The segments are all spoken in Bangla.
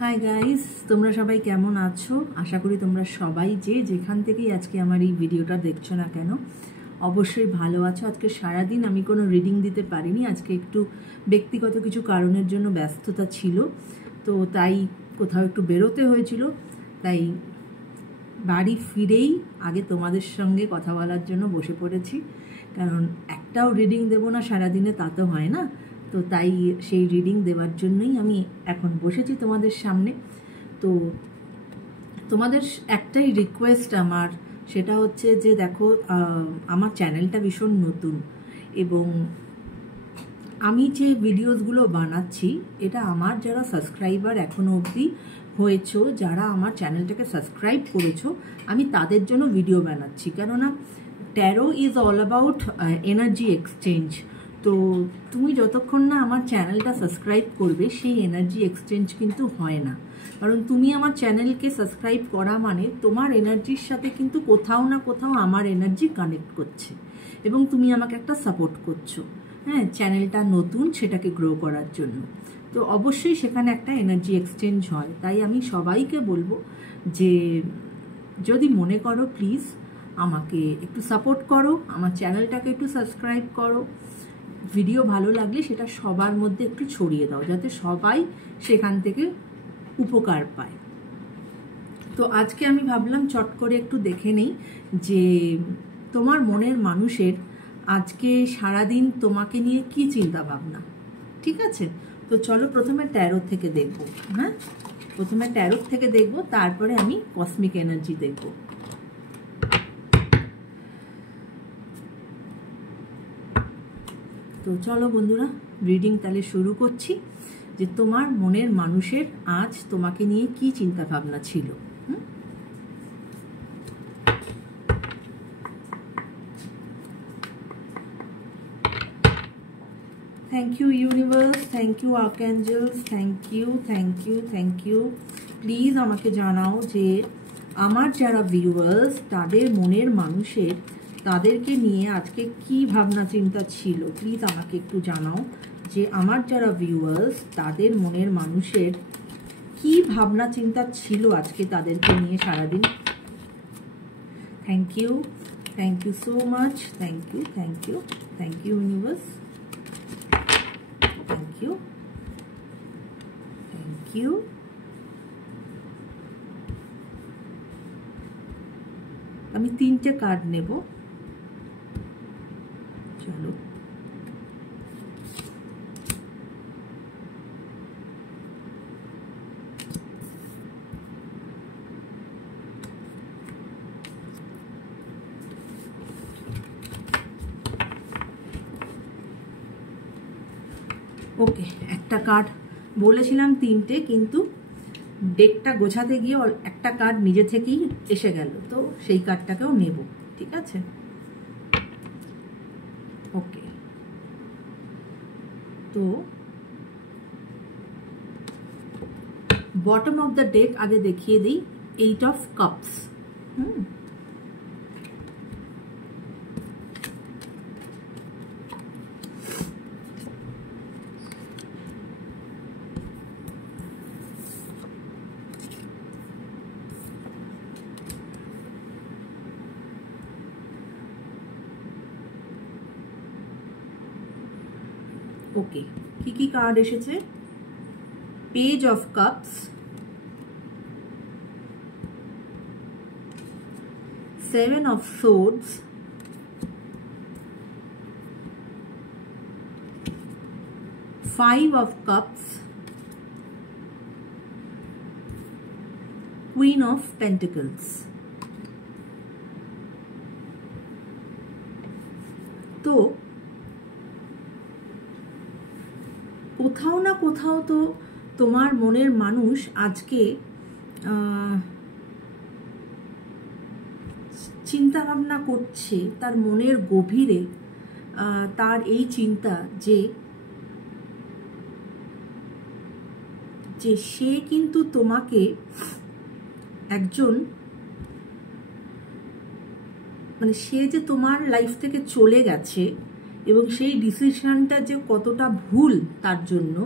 হাই গাইস, তোমরা সবাই কেমন আছো? আশা করি তোমরা সবাই যে যেখান থেকেই আজকে আমার এই ভিডিওটা দেখছো না কেন অবশ্যই ভালো আছো। আজকে সারাদিন আমি কোনো রিডিং দিতে পারিনি, আজকে একটু ব্যক্তিগত কিছু কারণের জন্য ব্যস্ততা ছিল, তো তাই কোথাও একটু বেরোতে হয়েছিল। তাই বাড়ি ফিরেই আগে তোমাদের সঙ্গে কথা বলার জন্য বসে পড়েছি, কারণ একটাও রিডিং দেবো না সারাদিনে, তা তো হয় না। তো তাই সেই রিডিং দেওয়ার জন্যই আমি এখন বসেছি তোমাদের সামনে। তো তোমাদের একটাই রিকোয়েস্ট আমার, সেটা হচ্ছে যে দেখো, আমার চ্যানেলটা ভীষণ নতুন এবং আমি যে ভিডিওসগুলো বানাচ্ছি এটা আমার যারা সাবস্ক্রাইবার এখনো অবধি হয়েছো, যারা আমার চ্যানেলটাকে সাবস্ক্রাইব করেছো, আমি তাদের জন্য ভিডিও বানাচ্ছি। কেননা taro is all about energy exchange. তো তুমি যতক্ষণ না আমার চ্যানেলটা সাবস্ক্রাইব করবে সেই এনার্জি এক্সচেঞ্জ কিন্তু হয় না। কারণ তুমি আমার চ্যানেলকে সাবস্ক্রাইব করা মানে তোমার এনার্জির সাথে কিন্তু কোথাও না কোথাও আমার এনার্জি কানেক্ট করছে এবং তুমি আমাকে একটা সাপোর্ট করছো। হ্যাঁ, চ্যানেলটা নতুন, সেটাকে গ্রো করার জন্য। তো অবশ্যই সেখানে একটা এনার্জি এক্সচেঞ্জ হয়। তাই আমি সবাইকে বলবো যে যদি মনে করো প্লিজ আমাকে একটু সাপোর্ট করো, আমার চ্যানেলটাকে একটু সাবস্ক্রাইব করো, ভিডিও ভালো লাগলে সেটা সবার মধ্যে একটু ছড়িয়ে দাও যাতে সবাই সেখান থেকে উপকার পায়। তো আজকে আমি ভাবলাম চট করে একটু দেখে নেই যে তোমার মনের মানুষের আজকে সারাদিন তোমাকে নিয়ে কি চিন্তা ভাবনা। ঠিক আছে, তো চলো প্রথমে ট্যারো থেকে দেখব। হ্যাঁ, প্রথমে ট্যারো থেকে দেখব, তারপরে আমি কসমিক এনার্জি দেখব। তো চলো বন্ধুরা, রিডিং তাহলে শুরু করছি যে তোমার মনের মানুষের আজ তোমাকে নিয়ে কি চিন্তা ভাবনা ছিল। Thank you universe, thank you archangels, thank you, thank you, thank you. Please আমাকে জানাও যে আমার যারা ভিউয়ার্স তাদের মনের মানুষের তাদেরকে নিয়ে আজকে কি ভাবনা চিন্তা ছিল। প্লিজ আমাকে একটু জানাও যে আমার যারা ভিউয়ার্স তাদের মনের মানুষের কি ভাবনা চিন্তা ছিল আজকে তাদেরকে নিয়ে সারাদিন। Thank you, thank you so much, thank you, thank you, thank you universe, thank you, thank you. আমি 3টে কার্ড নেব। চলো, ওকে, একটা কার্ড বলেছিলাম 3টে, কিন্তু ডেকটা গোছাতে গিয়ে একটা কার্ড নিজে থেকেই এসে গেল, তো সেই কার্ডটাকেও নেব। ঠিক আছে, ওকে। তো বটম অফ দ্য ডেক আগে দেখিয়ে দিই, 8 অফ কাপস। ওকে, কি কি কার্ড এসেছে? Page of cups, 7 of swords, 5 of cups, queen of pentacles. তো কোথাও না কোথাও তো তোমার মনের মানুষ আজকে চিন্তা ভাবনা করছে, তার মনের গভীরে তার এই চিন্তা যে সে কিন্তু তোমাকে একজন, মানে সে যে তোমার লাইফ থেকে চলে গেছে এবং সেই ডিসিশনটা যে কতটা ভুল তার জন্য,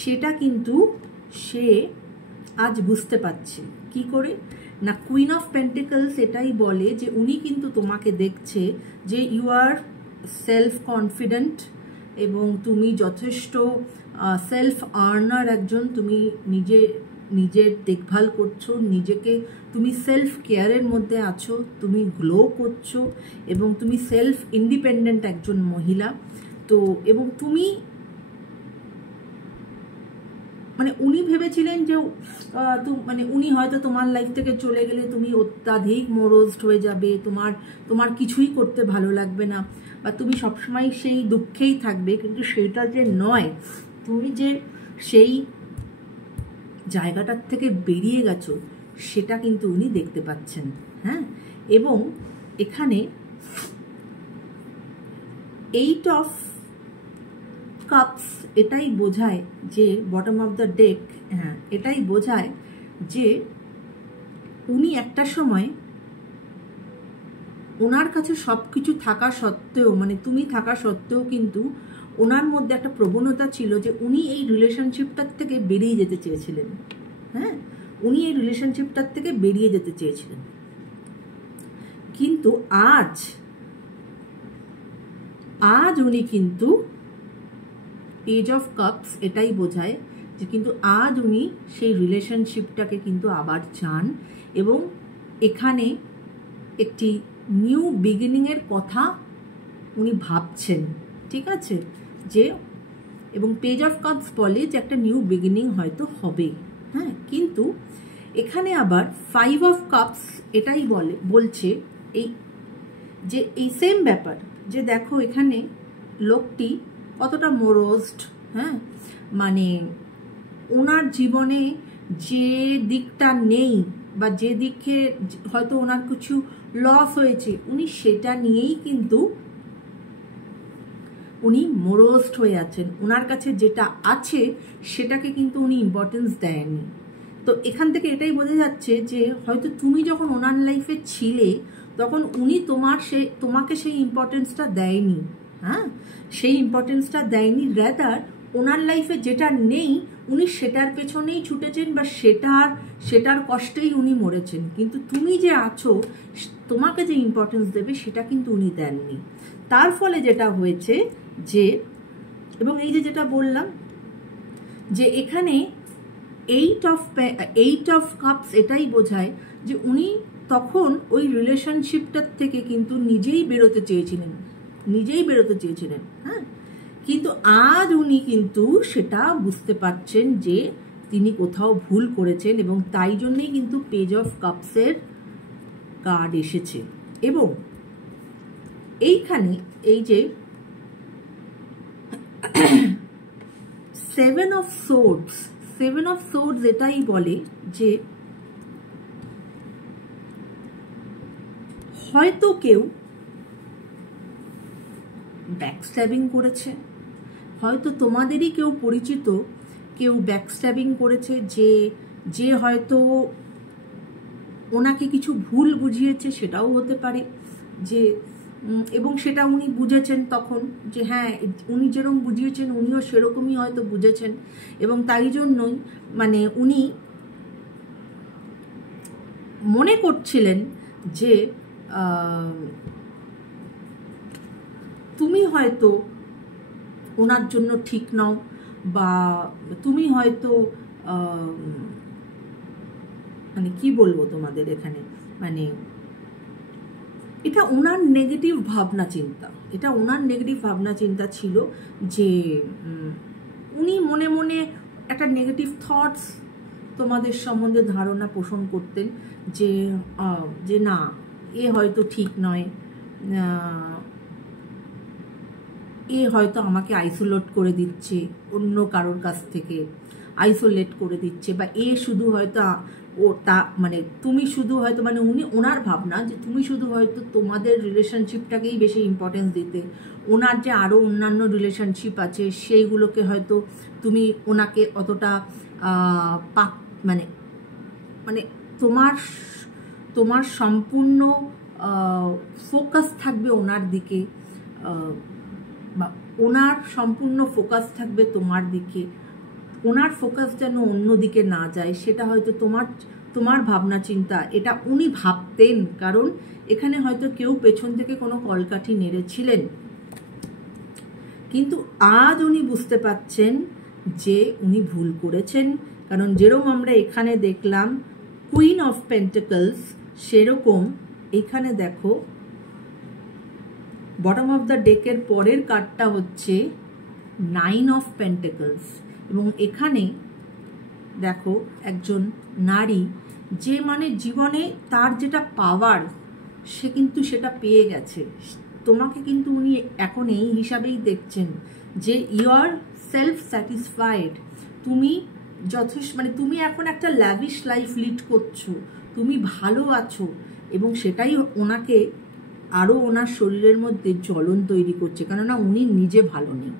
সেটা কিন্তু সে আজ বুঝতে পারছে। কি করে না, কুইন অফ পেন্টিকলস এটাই বলে যে উনি কিন্তু তোমাকে দেখছে যে ইউ আর সেলফ কনফিডেন্ট এবং তুমি যথেষ্ট সেলফ আর্নার একজন। তুমি নিজের দেখভাল করছো, নিজেকে তুমি সেলফ কেয়ারের মধ্যে আছো, তুমি গ্লো করছো এবং তুমি সেলফ ইন্ডিপেন্ডেন্ট একজন মহিলা। তো এবং তুমি মানে উনি ভেবেছিলেন যে মানে উনি হয়তো তোমার লাইফ থেকে চলে গেলে তুমি অত্যাধিক মোরোজড হয়ে যাবে, তোমার কিছুই করতে ভালো লাগবে না, বা তুমি সবসময় সেই দুঃখেই থাকবে। কিন্তু সেটা যে নয়, তুমি যে সেই জায়গাটার থেকে বেরিয়ে গেছো সেটা কিন্তু উনি দেখতে পাচ্ছেন। হ্যাঁ, এবং এখানে 8 অফ কাপস এটাই বোঝায় যে বটম অফ দ্য ডেক, হ্যাঁ এটাই বোঝায় যে উনি একটা সময় ওনার কাছে সব কিছু থাকা সত্ত্বেও, মানে তুমি থাকা সত্ত্বেও কিন্তু ওনার মধ্যে একটা প্রবণতা ছিল যে উনি এই রিলেশনশিপটার থেকে বেরিয়ে যেতে চেয়েছিলেন। হ্যাঁ, উনি এই রিলেশনশিপটার থেকে বেরিয়ে যেতে চেয়েছিলেন। কিন্তু আজ উনি কিন্তু পেজ অফ কাপস এটাই বোঝায় যে কিন্তু আজ উনি সেই রিলেশনশিপটাকে কিন্তু আবার চান এবং এখানে একটি নিউ বিগিনিংয়ের কথা উনি ভাবছেন। ঠিক আছে, যে এবং পেজ অফ কাপস বলে যে একটা নিউ বিগিনিং হয়তো হবে। হ্যাঁ, কিন্তু এখানে আবার 5 অফ কাপস এটাই বলছে এই সেম ব্যাপার যে দেখো এখানে লোকটি কতটা মোরোজড। হ্যাঁ, মানে ওনার জীবনে যে দিকটা নেই বা যে দিকে হয়তো ওনার কিছু লস হয়েছে উনি সেটা নিয়েই কিন্তু উনি মোরোজড হয়ে আছেন। ওনার কাছে যেটা আছে সেটাকে কিন্তু উনি ইম্পর্টেন্স দেয়নি। তো এখান থেকে এটাই বোঝা যাচ্ছে যে হয়তো তুমি যখন ওনার লাইফে ছিলে তখন উনি তোমাকে সেই ইম্পর্টেন্সটা দেয়নি। হ্যাঁ, সেই ইম্পর্টেন্সটা দেয়নি, রেদার ওনার লাইফে যেটা নেই উনি সেটার পেছনেই ছুটেছেন বা সেটার কষ্টেই উনি মরেছেন। কিন্তু তুমি যে আছো, তোমাকে যে ইম্পর্টেন্স দেবে সেটা কিন্তু উনি দেননি। তার ফলে যেটা হয়েছে যে, এবং এই যে যেটা বললাম যে এখানে 8 অফ কাপস এটাই বোঝায় যে উনি তখন ওই রিলেশনশিপটার থেকে কিন্তু নিজেই বেরোতে চেয়েছিলেন। হ্যাঁ, কিন্তু আজ উনি কিন্তু সেটা বুঝতে পারছেন যে তিনি কোথাও ভুল করেছেন এবং তাই জন্যই কিন্তু পেজ অফ কাপসের কার্ড এসেছে। এবং এইখানে এই যে 7 অফ সোর্ডস এটাই বলে যে হয়তো কেউ ব্যাকস্ট্যাবিং করেছে, হয়তো তোমাদেরই কেউ পরিচিত কেউ ব্যাকস্ট্যাবিং করেছে, যে হয়তো ওনাকে কিছু ভুল বুঝিয়েছে, সেটাও হতে পারে যে, এবং সেটা উনি বুঝেছেন তখন যে হ্যাঁ উনি যেরকম বুঝিয়েছেন উনিও সেরকমই হয়তো বুঝেছেন এবং তাই জন্যই মানে উনি মনে করছিলেন যে তুমি হয়তো ওনার জন্য ঠিক নও বা তুমি হয়তো মানে কি বলবো তোমাদের এখানে, মানে এটা ওনার নেগেটিভ ভাবনা চিন্তা ছিল যে উনি মনে মনে একটা নেগেটিভ থটস তোমাদের সম্বন্ধে ধারণা পোষণ করতেন যে না এ হয়তো ঠিক নয়, এ হয়তো আমাকে আইসোলেট করে দিচ্ছে, অন্য কারোর কাছ থেকে আইসোলেট করে দিচ্ছে, বা এ শুধু হয়তো মানে তুমি শুধু হয়তো মানে ওনার ভাবনা যে তুমি শুধু হয়তো তোমাদের রিলেশনশিপটাকেই বেশি ইম্পর্টেন্স দিতে, ওনার যে আরও অন্যান্য রিলেশনশিপ আছে সেইগুলোকে হয়তো তুমি ওনাকে অতটা মানে মানে তোমার সম্পূর্ণ ফোকাস থাকবে ওনার দিকে বা ওনার সম্পূর্ণ ফোকাস থাকবে তোমার দিকে। ওনার ফোকাস যেন অন্যদিকে না যায়, সেটা হয়তো তোমার ভাবনা চিন্তা, এটা উনি ভাবতেন, কারণ এখানে হয়তো কেউ পেছন থেকে কোনো কলকাঠি নেড়েছিলেন, কিন্তু আজ উনি বুঝতে পারছেন যে উনি ভুল করেছেন। কারণ যেরকম আমরা এখানে দেখলাম কুইন অফ পেন্টাকলস, সেরকম এখানে দেখো বটম অফ দ্য ডেকের পরের কার্ডটা হচ্ছে 9 অফ পেন্টাকলস, এবং এখানে দেখো একজন নারী যে মানে জীবনে তার যেটা পাওয়ার সে কিন্তু সেটা পেয়ে গেছে। তোমাকে কিন্তু উনি এখন এই হিসাবেই দেখছেন যে ইউ আর সেলফ স্যাটিসফাইড, তুমি যথেষ্ট, মানে তুমি এখন একটা ল্যাভিশ লাইফ লিড করছো, তুমি ভালো আছো, এবং সেটাই ওনাকে আরও ওনার শরীরের মধ্যে জ্বলন তৈরি করছে। কেননা উনি নিজে ভালো নেই,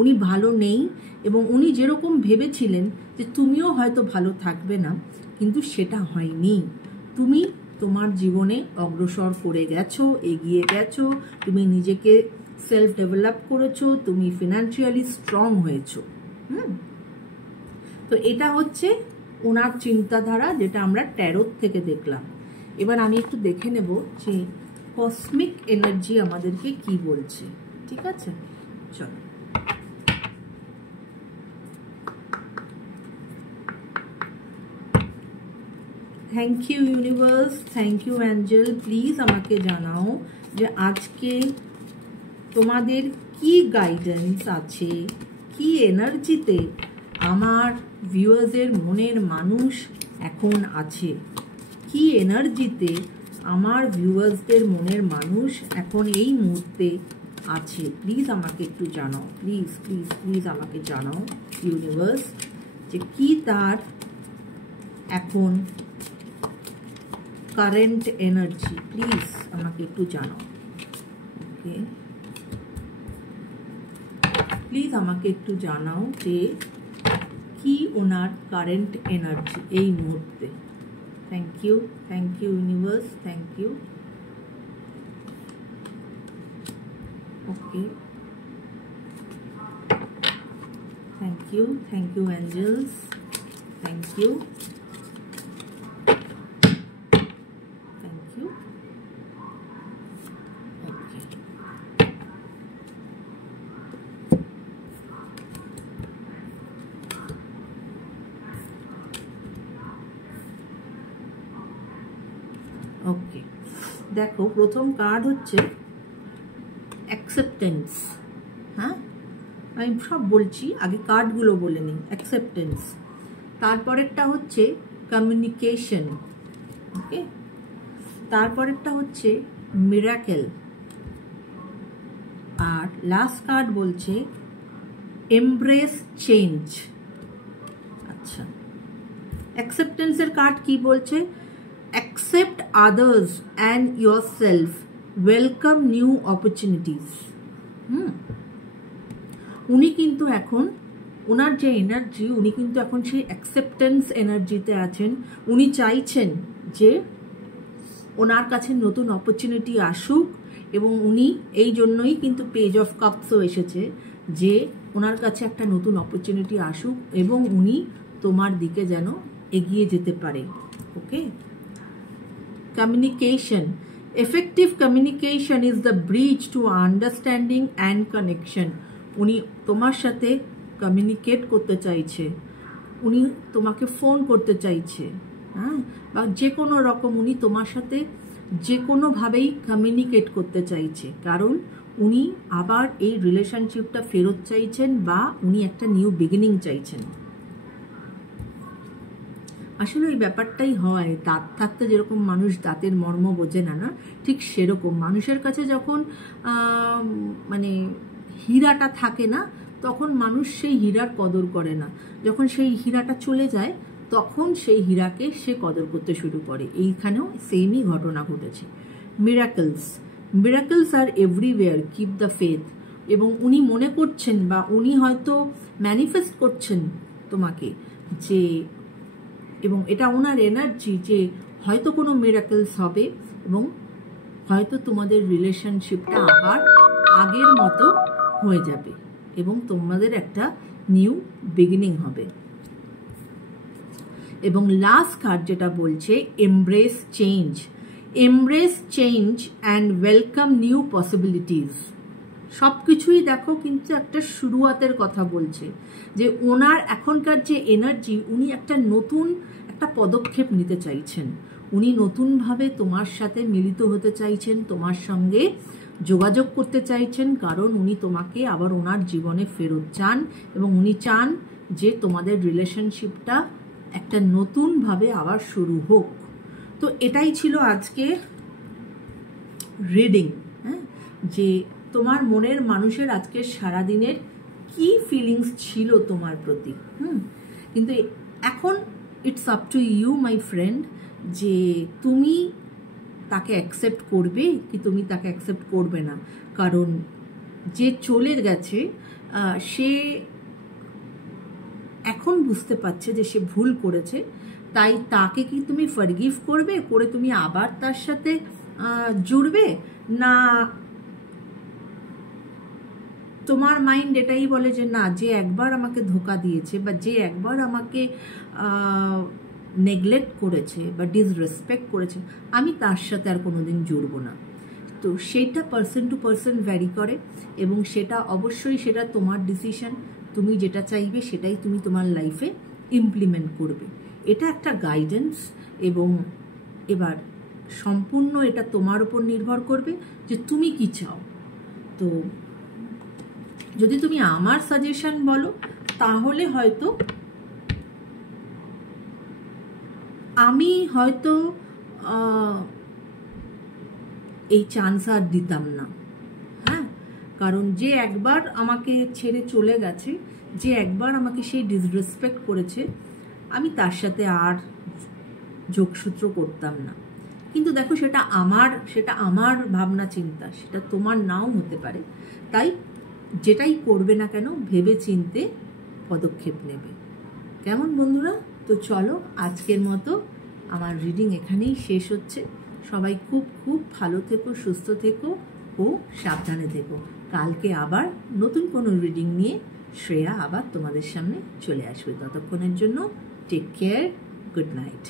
উনি ভালো নেই, এবং উনি যেরকম ভেবেছিলেন যে তুমিও হয়তো ভালো থাকবে না, কিন্তু সেটা হয়নি। তুমি তোমার জীবনে অগ্রসর করে গেছো, এগিয়ে গেছো, তুমি নিজেকে সেলফ ডেভেলপ করেছো, তুমি ফিনান্সিয়ালি স্ট্রং হয়েছো। তো এটা হচ্ছে ওনার চিন্তাধারা, যেটা আমরা ট্যারোট থেকে দেখলাম। এবার আমি একটু দেখে নেব যে কসমিক এনার্জি আমাদেরকে কি বলছে। ঠিক আছে, চলো। Thank you universe, thank you angel. Please আমাকে জানাও যে আজকে তোমাদের কি গাইডেন্স আছে, কি এনার্জিতে আমার ভিউয়ার্সের মনের মানুষ এখন আছে, কি এনার্জিতে আমার ভিউয়ার্সদের মনের মানুষ এখন এই মুহূর্তে আছে। প্লিজ আমাকে একটু জানাও, প্লিজ প্লিজ প্লিজ আমাকে জানাও ইউনিভার্স যে কি তার এখন কারেন্ট এনার্জি। প্লিজ আমাকে একটু জানাও। ওকে, প্লিজ আমাকে একটু জানাও যে কি ওনার কারেন্ট এনার্জি এই মুহূর্তে। Thank you universe, thank you. Okay, thank you angels, thank you. Okay, দেখো প্রথম কার্ড হচ্ছে অ্যাকসেপ্টেন্স। হ্যাঁ, আমি সব বলছি, আগে কার্ডগুলো বলে নিই। অ্যাকসেপ্টেন্স, তারপরেরটা হচ্ছে কমিউনিকেশন, ওকে, তারপরেরটা হচ্ছে মিরাকেল, আর লাস্ট কার্ড বলছে এমব্রেস চেঞ্জ। আচ্ছা, অ্যাকসেপ্টেন্সের কার্ড কি বলছে? Accept others and yourself. Welcome new opportunities. উনি কিন্তু এখন ওনার যে এনার্জি, উনি কিন্তু এখন সেই অ্যাকসেপ্টেন্স এনার্জিতে আছেন। উনি চাইছেন যে ওনার কাছে নতুন অপরচুনিটি আসুক, এবং উনি এই জন্যই কিন্তু পেজ অফ কাপসও এসেছে যে ওনার কাছে একটা নতুন অপরচুনিটি আসুক এবং উনি তোমার দিকে যেন এগিয়ে যেতে পারে। ওকে, communication, effective communication is the bridge to understanding and connection. উনি তোমার সাথে কমিউনিকেট করতে চাইছে, উনি তোমাকে ফোন করতে চাইছে, হ্যাঁ, বা যে কোনো রকম উনি তোমার সাথে যে কোনোভাবেই কমিউনিকেট করতে চাইছে, কারণ উনি আবার এই রিলেশনশিপটা ফেরত চাইছেন, বা উনি একটা নিউ বিগিনিং চাইছেন। আসলে এই ব্যাপারটাই হয়, দাঁত থাকতে যেরকম মানুষ দাঁতের মর্ম বোঝে না, ঠিক সেরকম মানুষের কাছে যখন মানে হীরাটা থাকে না, তখন মানুষ সেই হীরার কদর করে না। যখন সেই হীরাটা চলে যায়, তখন সেই হীরাকে সে কদর করতে শুরু করে। এইখানেও সেমই ঘটনা ঘটেছে। Miracles are everywhere, keep the faith. এবং উনি মনে করছেন, বা উনি হয়তো ম্যানিফেস্ট করছেন তোমাকে যে, এবং এটা ওনার এনার্জি যে হয়তো কোনো মিরাকলস হবে, এবং হয়তো তোমাদের রিলেশনশিপটা আবার আগের মতো হয়ে যাবে, এবং তোমাদের একটা নিউ বিগিনিং হবে। এবং লাস্ট কার্ড যেটা বলছে embrace change, embrace change and welcome new possibilities. সব কিছুই দেখো কিন্তু একটা শুরুয়াতের কথা বলছে, যে ওনার এখনকার যে এনার্জি, উনি একটা নতুন একটা পদক্ষেপ নিতে চাইছেন, উনি নতুনভাবে তোমার সাথে মিলিত হতে চাইছেন, তোমার সঙ্গে যোগাযোগ করতে চাইছেন, কারণ উনি তোমাকে আবার ওনার জীবনে ফেরত চান এবং উনি চান যে তোমাদের রিলেশনশিপটা একটা নতুনভাবে আবার শুরু হোক। তো এটাই ছিল আজকে রিডিং, হ্যাঁ, যে তোমার মনের মানুষের আজকে সারাদিনের কি ফিলিংস ছিল তোমার প্রতি। কিন্তু এখন it's up to you my friend, যে তুমি তাকে অ্যাকসেপ্ট করবে কি তুমি তাকে অ্যাকসেপ্ট করবে না। কারণ যে চলে গেছে সে এখন বুঝতে পারছে যে সে ভুল করেছে, তাই তাকে কি তুমি ফরগিভ করবে, করে তুমি আবার তার সাথে জুড়বে, না তোমার মাইন্ড এটাই বলে যে না, যে একবার আমাকে ধোকা দিয়েছে বা যে একবার আমাকে নেগলেক্ট করেছে বা ডিসরেসপেক্ট করেছে, আমি তার সাথে আর কোনোদিন জুড়বো না। তো সেটা পার্সন টু পার্সন ভ্যারি করে এবং সেটা অবশ্যই সেটা তোমার ডিসিশন, তুমি যেটা চাইবে সেটাই তুমি তোমার লাইফে ইমপ্লিমেন্ট করবে। এটা একটা গাইডেন্স এবং এবার সম্পূর্ণ এটা তোমার উপর নির্ভর করবে যে তুমি কি চাও। তো যদি তুমি আমার সাজেশন বলো তাহলে হয়তো আমি হয়তো এই চান্স আর দিতাম না, হ্যাঁ, কারণ যে একবার আমাকে ছেড়ে চলে গেছে, যে একবার আমাকে সেই ডিসরেসপেক্ট করেছে, আমি তার সাথে আর যোগসূত্র করতাম না। কিন্তু দেখো সেটা আমার ভাবনা চিন্তা, সেটা তোমার নাও হতে পারে। তাই যেটাই করবে না কেন ভেবে চিন্তে পদক্ষেপ নেবে। কেমন বন্ধুরা? তো চলো আজকের মতো আমার রিডিং এখানেই শেষ হচ্ছে। সবাই খুব খুব ভালো থেকো, সুস্থ থেকো ও সাবধানে থেকো। কালকে আবার নতুন কোনো রিডিং নিয়ে শ্রেয়া আবার তোমাদের সামনে চলে আসবে। ততক্ষণের জন্য টেক কেয়ার, গুড নাইট।